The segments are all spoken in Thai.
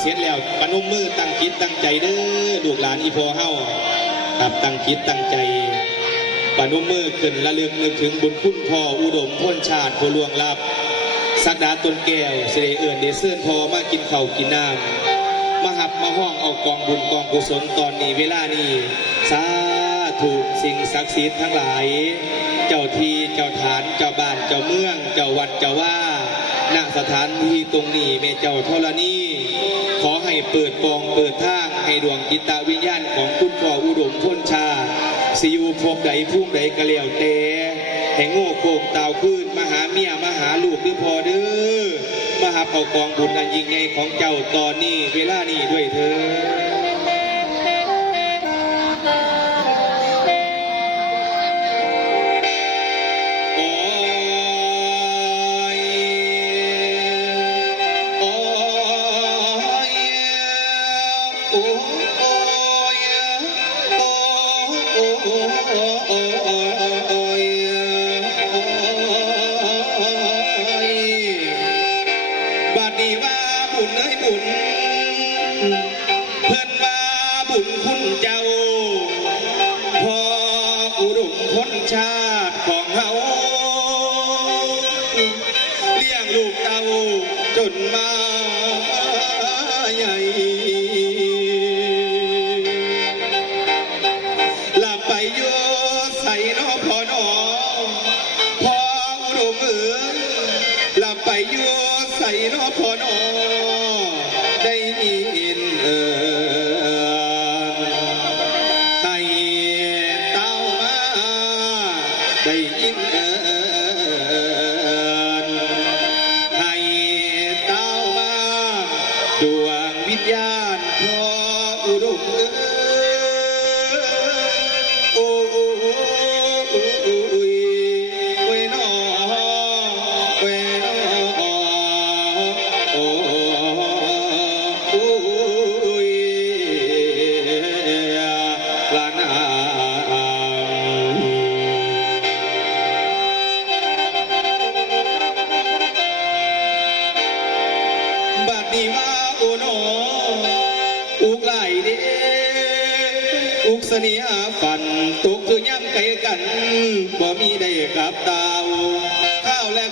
เสร็จแล้วปนุมมือตั้งจิตตั้งใจเด้อลูกหลานอีพอเฮาครับตั้งจิตตั้งใจปนุมมือขึ้นระลึกนึกถึงบุญคุณพ่ออุดมพ้นชาติผู้ล่วงลับสักดาตนแก้วเสดเอื่นเดเซินพอมากินเข้ากินน้ำมาหับมาห้องเอากองบุญกองกุศลตอนนี้เวลานี้สาธุสิ่งศักดิ์สิทธิ์ทั้งหลาย เจ้าทีเจ้าฐานเจ้าบ้านเจ้าเมือง เจ้าวัดเจ้าว่าณสถานที่ตรงนี้เมเจ้าธรณี ขอให้เปิดปองเปิดทาง ให้ดวงกิตาวิญญาณของคุณพ่ออุดมพ้นชา สิอยูพบใดพุ่มใดกะเหลียวเตให้โง่โกงตาวคืนมหาเมียมหาลูกด้วยพอเด้อมหาเอากองบุญอันยิ่งใหญ่ของเจ้าตอนนี้เวลานี้ด้วยเธอ โอ้ยโอ้ ใส่นอพอนอ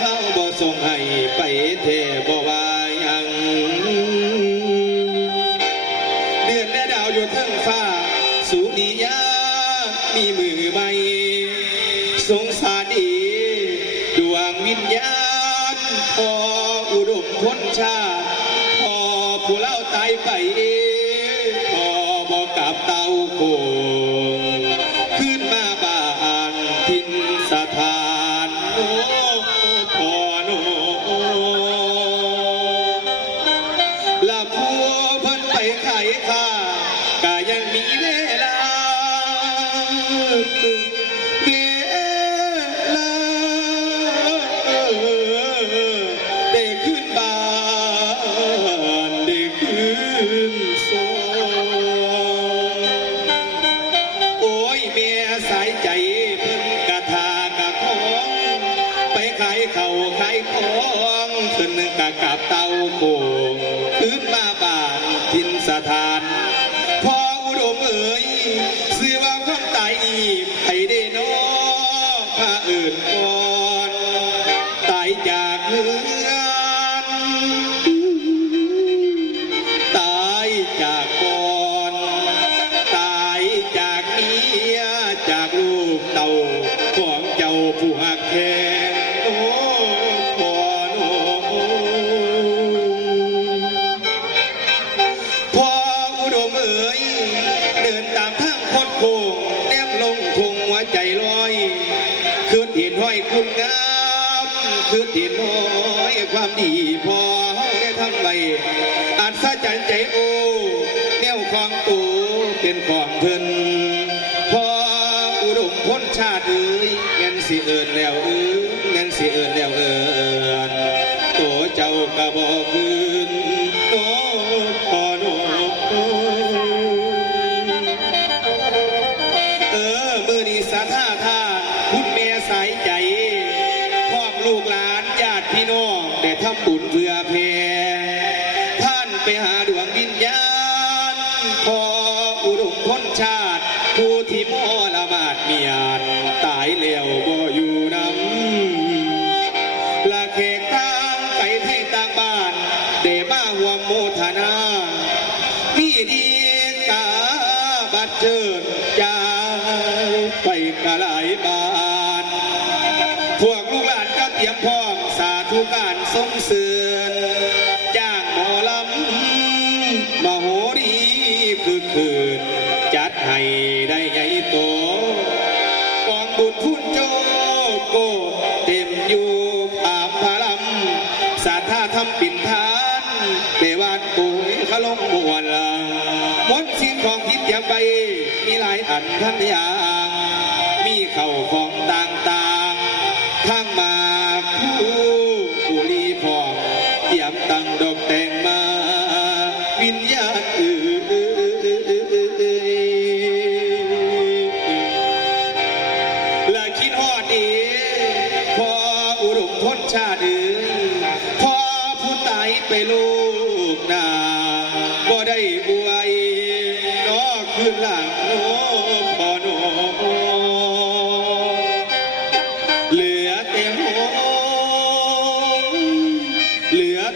ข้าวบ่ส่งให้ไปเทบ่ เอ๋ยเดินตามทางคดโค้งแนมลงคงหัวใจลอยคือเห็นห้อยคุณงามคือเห็นห้อยความดีพอได้ทำไว้อาจสะจันใจโอแนวของตูเป็นของเพิ่นพออุดมพ้นชาติเอ้ยเงินสิเอิญแล้วเอ้ย การส่งเสริญจ้างหมอลำมโหรีคือคืนจัดให้ได้ใหญ่โตกองบุญทุนโจโกเต็มอยู่ผามพาลำสาธาทำปิ่นทานเดวานปุ๋ยขลงบวนลมดสิ่งของที่เตรียมไปมีหลายอันท่านย่า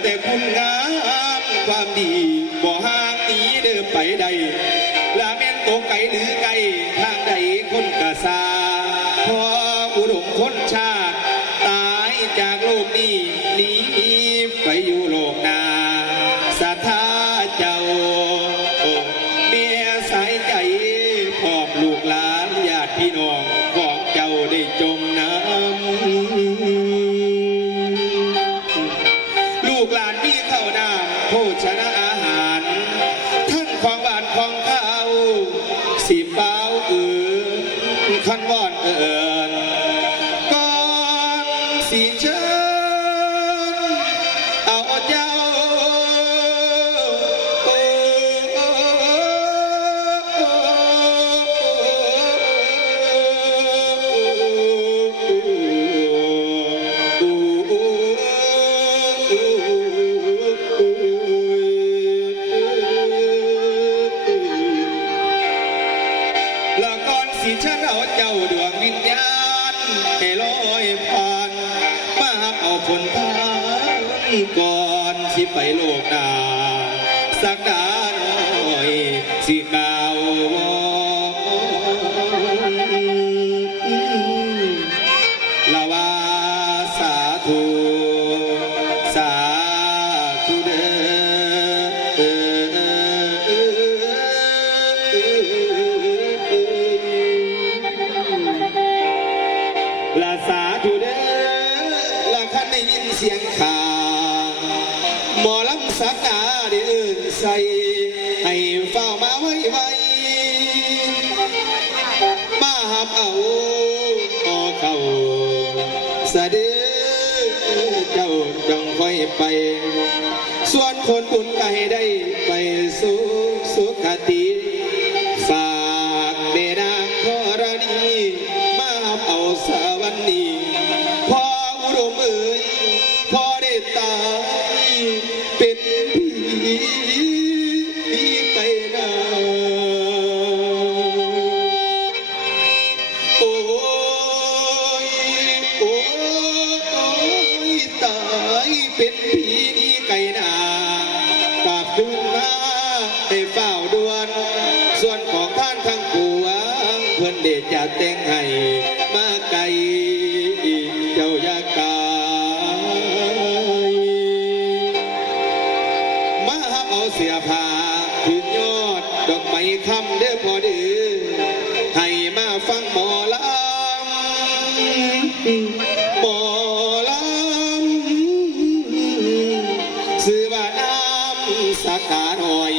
แต่คุณงามความดีบ่ห่างหนีเดิมไปใด สิชิญเอาเจ้าดวงวิญญาณให้ลอยผ่านมาหับเอาผลทางก่อนสิไปโลกหนาสักดาหน่อยสิกา ได้เอื่นใส่ให้เฝ้ามาไว้ไว้มาหับเอาขอเขาสะดือเจ้าจงค่อยไป ส่วนคนบุญ ไม้คำเด้อพอดื้อให้มาฟังหมอลำหมอลำสื่อว่าน้ำสักกาหน่อย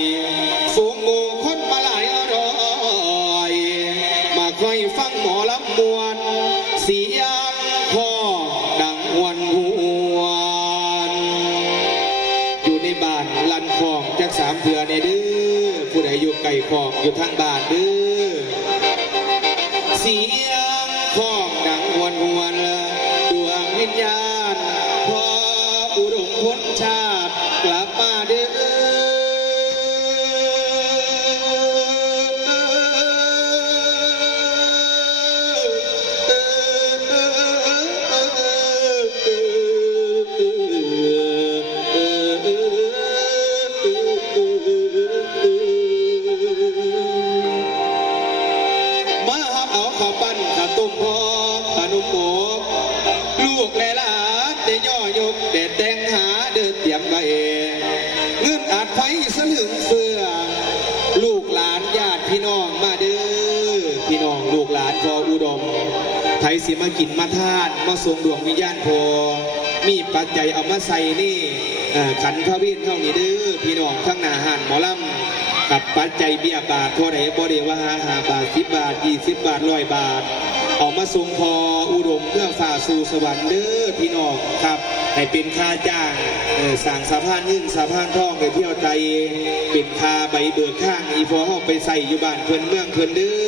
ฝูงหมูคนมาหลายร้อย มาคอยฟังหมอลำมวนเสียงพ่อดังหวนหวนอยู่ในบ้านลันคอง ไก่ของอยู่ทางบ้านเด้อเสียงข้องดังหวนหวนดวงวิญญาณ ไทยสิมากินมาทานมาทรงดวงวิญญาณพอมีปัจจัยเอามาใส่นี่ขันพระวินเท่านี้เด้อพี่น้องทั้งหนาหานหมอลำกับปัจจัยเบี้ยบาทเท่าไหร่บ่ได้ว่าหาบาทสิบบาทยี่สิบบาทร้อยบาท เอามาทรงพออุดมเพื่อฝ่าสู่สวรรค์เด้อพี่น้องครับให้เป็นค่าจ้างสั่งสะพานนึ่งสะพานท่องไปเที่ยวใจเป็นคาใบเบิกข้างอีพอเฮาไปใส่อยู่บ้านเพิ่อนเมืองเพิ่อนเด้อ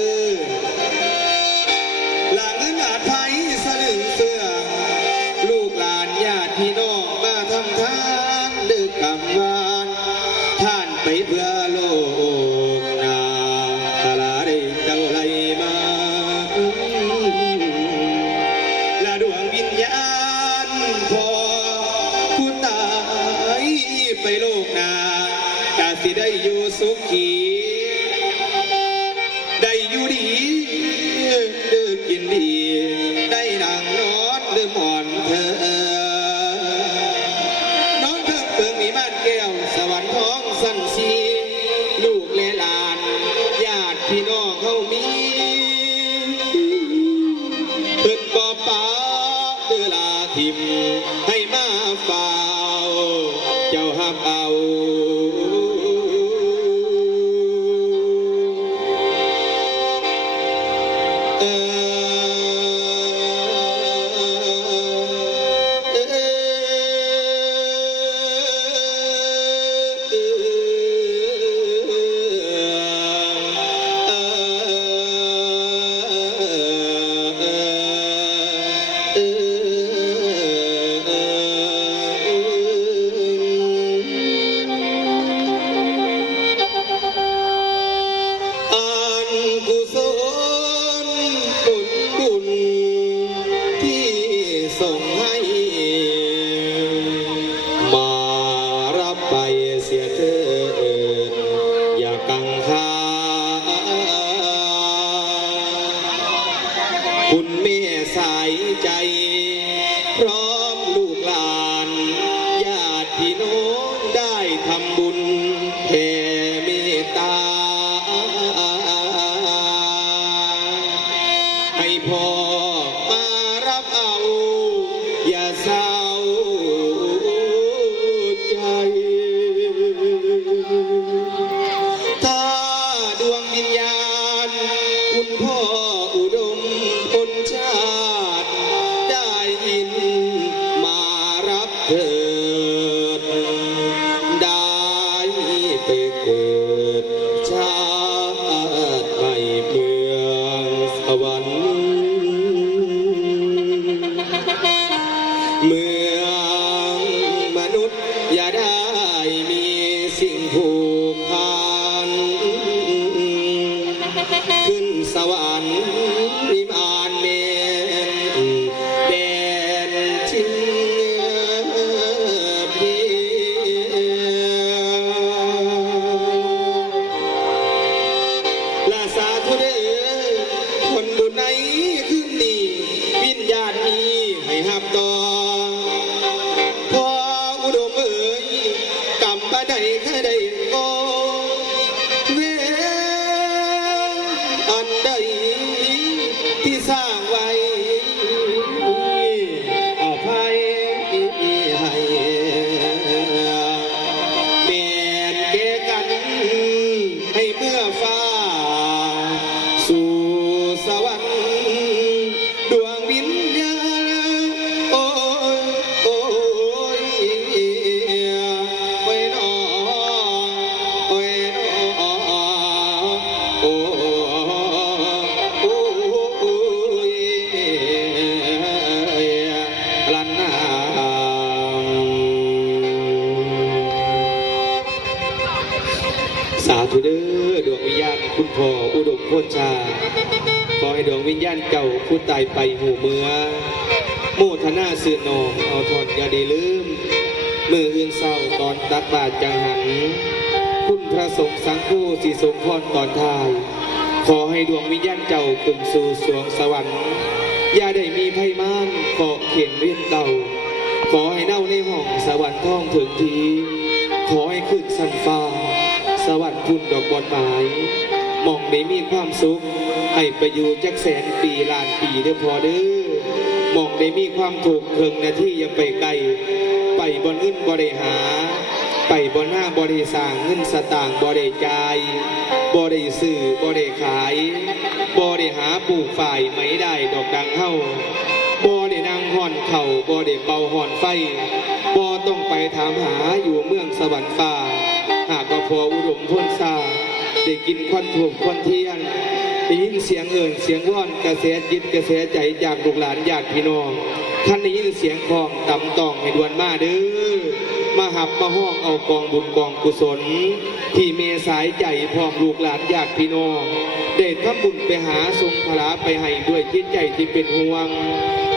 ดื ได้ทำบุญ ดวงวิญญาณเก่าผู้ตายไปหูเมือโมทนาสื่อนองเอาทอดอย่าด้ลืม มืออื่นเศร้าตอนตักบาทจังหัน คุณพระสงฆ์สังฆูสีสงพรตอนทาย ขอให้ดวงวิญญาณเจ้าขึ้นสู่สวงสวรรค์อย่าได้มีไพ่มานเกเขียนเวียนเก่า ขอให้เน่าในห้องสวรรค์ท่องถึงที ขอให้ขึ้นสันฟ้า สวรรค์พุ่นดอกบอนไม้ มองได้มีความสุข ให้ไปอยู่จักแสนปีล้านปีเด้อพอเด้อมองได้มีความถูกเพิงนาที่ยังไปไกล ไปบนอื่นบ่ได้หา ไปบนหน้าบ่ได้สางเงินสตางค์บ่ได้จ่ายบ่ได้ซื้อบ่ได้ขายบ่ได้หาปลูกฝ่ายไม่ได้ดอกดังเฮาบ่ได้นั่งห่อนเข่าบ่ได้เป่าห่อนไฟบ่ต้องไปถามหาอยู่เมืองสวรรค์ฟ้า หากก็พออุดมพ้นซา ได้กินควันถูกควันเทียนได้ยินเสียงเอิญเสียงว่อนกระแสจิตกระแสใจจากลูกหลานญาติพี่น้องท่านได้ยินเสียงคลองต่ำตองให้ดวนมาเด้อมาหับมาห้องเอากองบุญกองกุศล ที่เมสายใจพร้อมลูกหลานญาติพี่น้องเดชทำบุญไปหาทรงพระไปให้ด้วยจิตใจที่เป็นห่วง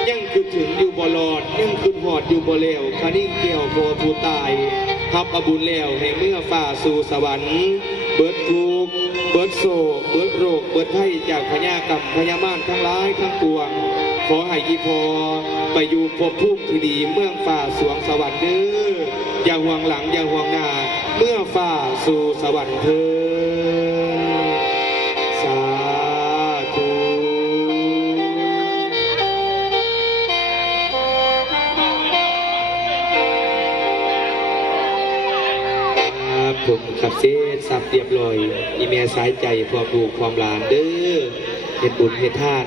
ยังคือถึงอยู่บ่ลอดยังคือหอดอยู่บ่เลวคนิ่งเกี่ยวโบผู้ตาย ทับอบุญแล้วในเมื่อฝ่าสู่สวรรค์ เบิดทุกเบิดโศกเบิดโรค เบิดไข้จากพญากับพญามารทั้งหลายทั้งปวง ขอให้อีพอไปอยู่ภพภูมิที่ดีเมืองฝ่าสวงสวรรค์เด้ออย่าห่วงหลังอย่าห่วงหน้าเมื่อฝ่าสู่สวรรค์เธอ ครับผมขับเส้นสับเรียบร้อยอีเมียสายใจพร้อมลูกพร้อมหลานเด้อเหตุบุญเหตุทาน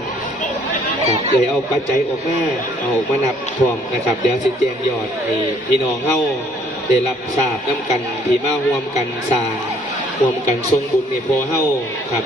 ครับเลยเอาปัจจัยออกมาเอาออกมานับพร้อมนะครับ เดี๋ยวสิแจงยอดให้พี่น้องเข้าได้รับทราบน้ำกันพี่มาห่วมกันสร้างร่วมกันทรงบุญในพอเฮาครับ